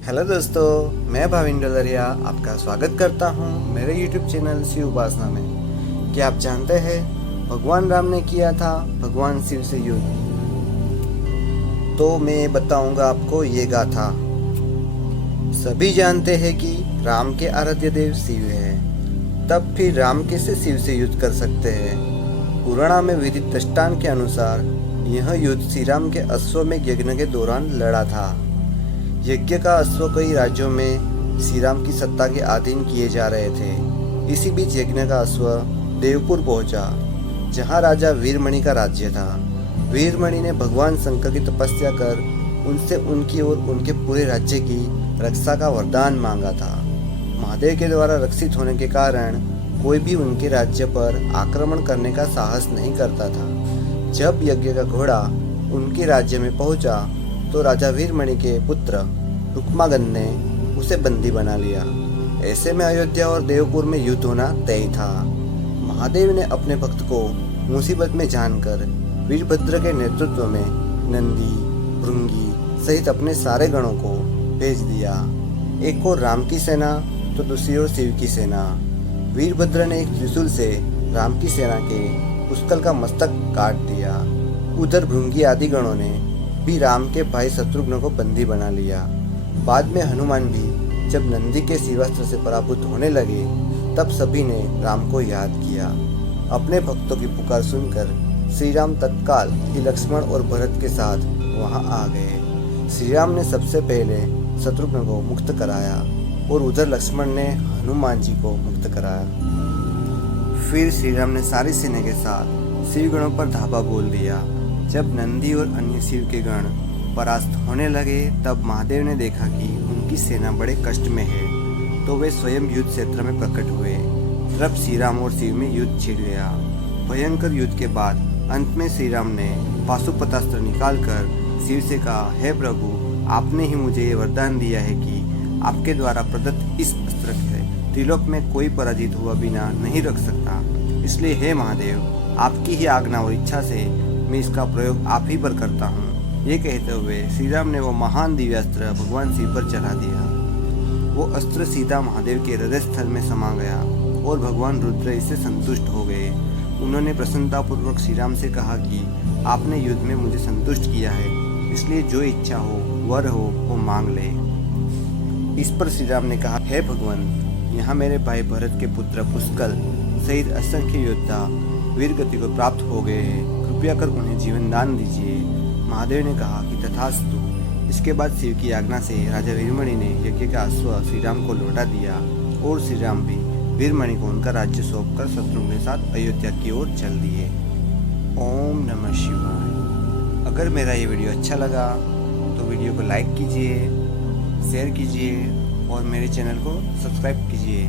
Hello दोस्तों, मैं भाविन डलरिया आपका स्वागत करता हूं मेरे YouTube चैनल शिव उपासना में। क्या आप जानते हैं भगवान राम ने किया था भगवान शिव से युद्ध? तो मैं बताऊंगा आपको ये गाथा। सभी जानते हैं कि राम के आराध्य देव शिव है, तब फिर राम कैसे शिव से युद्ध कर सकते हैं? पुराण में विदित दृष्टांत के अनुसार यह युद्ध श्री राम के अश्वमेध यज्ञ के दौरान लड़ा था। यज्ञ का अश्व कई राज्यों में श्री राम की सत्ता के अधीन किए जा रहे थे। इसी बीच यज्ञ का अश्व देवपुर पहुंचा, जहां राजा वीरमणि का राज्य था। वीरमणि ने भगवान शंकर की तपस्या कर उनसे उनकी और उनके पूरे राज्य की रक्षा का वरदान मांगा था। महादेव के द्वारा रक्षित होने के कारण कोई भी उनके राज्य पर आक्रमण करने का साहस नहीं करता था। जब यज्ञ का घोड़ा उनके राज्य में पहुंचा तो राजा वीरमणि के पुत्र रुक्मागन ने उसे बंदी बना लिया। ऐसे में अयोध्या और देवपुर में युद्ध होना तय था। महादेव ने अपने भक्त को मुसीबत में जानकर वीरभद्र के नेतृत्व में नंदी, भृंगी सहित अपने सारे गणों को भेज दिया। एक ओर राम की सेना तो दूसरी ओर शिव की सेना। वीरभद्र ने एक त्रिशूल से राम की सेना के पुष्कल का मस्तक काट दिया। उधर भृंगी आदि गणों ने भी राम के भाई शत्रुघ्न को बंदी बना लिया। बाद में हनुमान भी जब नंदी के शिवास्त्र से पराभूत होने लगे, तब सभी ने राम को याद किया। अपने भक्तों की पुकार सुनकर श्री राम तत्काल ही लक्ष्मण और भरत के साथ वहां आ गए। श्री राम ने सबसे पहले शत्रुघ्न को मुक्त कराया और उधर लक्ष्मण ने हनुमान जी को मुक्त कराया। फिर श्री राम ने सारी सेना के साथ शिव गणों पर धावा बोल दिया। जब नंदी और अन्य शिव के गण परास्त होने लगे, तब महादेव ने देखा कि उनकी सेना बड़े कष्ट में है, तो वे स्वयं युद्ध क्षेत्र में प्रकट हुए। तब श्री राम और शिव में युद्ध छिड़ गया। भयंकर युद्ध के बाद अंत में श्री राम ने पाशुपतास्त्र निकालकर शिव से कहा, हे प्रभु, आपने ही मुझे ये वरदान दिया है कि आपके द्वारा प्रदत्त इस अस्त्र से त्रिलोक में कोई पराजित हुआ बिना नहीं रख सकता। इसलिए हे महादेव, आपकी ही आज्ञा और इच्छा से मैं इसका प्रयोग आप ही पर करता हूँ। ये कहते हुए श्री राम ने वो महान दिव्यास्त्र भगवान शिव पर चढ़ा दिया। वो अस्त्र सीधा महादेव के हृदय स्थल में समा गया और भगवान रुद्र इससे संतुष्ट हो गए। उन्होंने प्रसन्नतापूर्वक श्री राम से कहा कि आपने युद्ध में मुझे संतुष्ट किया है, इसलिए जो इच्छा हो वर हो वो मांग ले। इस पर श्री राम ने कहा, हे भगवान, यहाँ मेरे भाई भरत के पुत्र पुष्कल सहित असंख्य योद्धा वीरगति को प्राप्त हो गए हैं, कृपया कर उन्हें जीवन दान दीजिए। महादेव ने कहा कि तथास्तु। इसके बाद शिव की आज्ञा से राजा वीरमणि ने यज्ञ का अश्व श्री राम को लौटा दिया और श्री राम भी वीरमणि को उनका राज्य सौंपकर शत्रुघ्न के साथ अयोध्या की ओर चल दिए। ओम नमः शिवाय। अगर मेरा ये वीडियो अच्छा लगा तो वीडियो को लाइक कीजिए, शेयर कीजिए और मेरे चैनल को सब्सक्राइब कीजिए।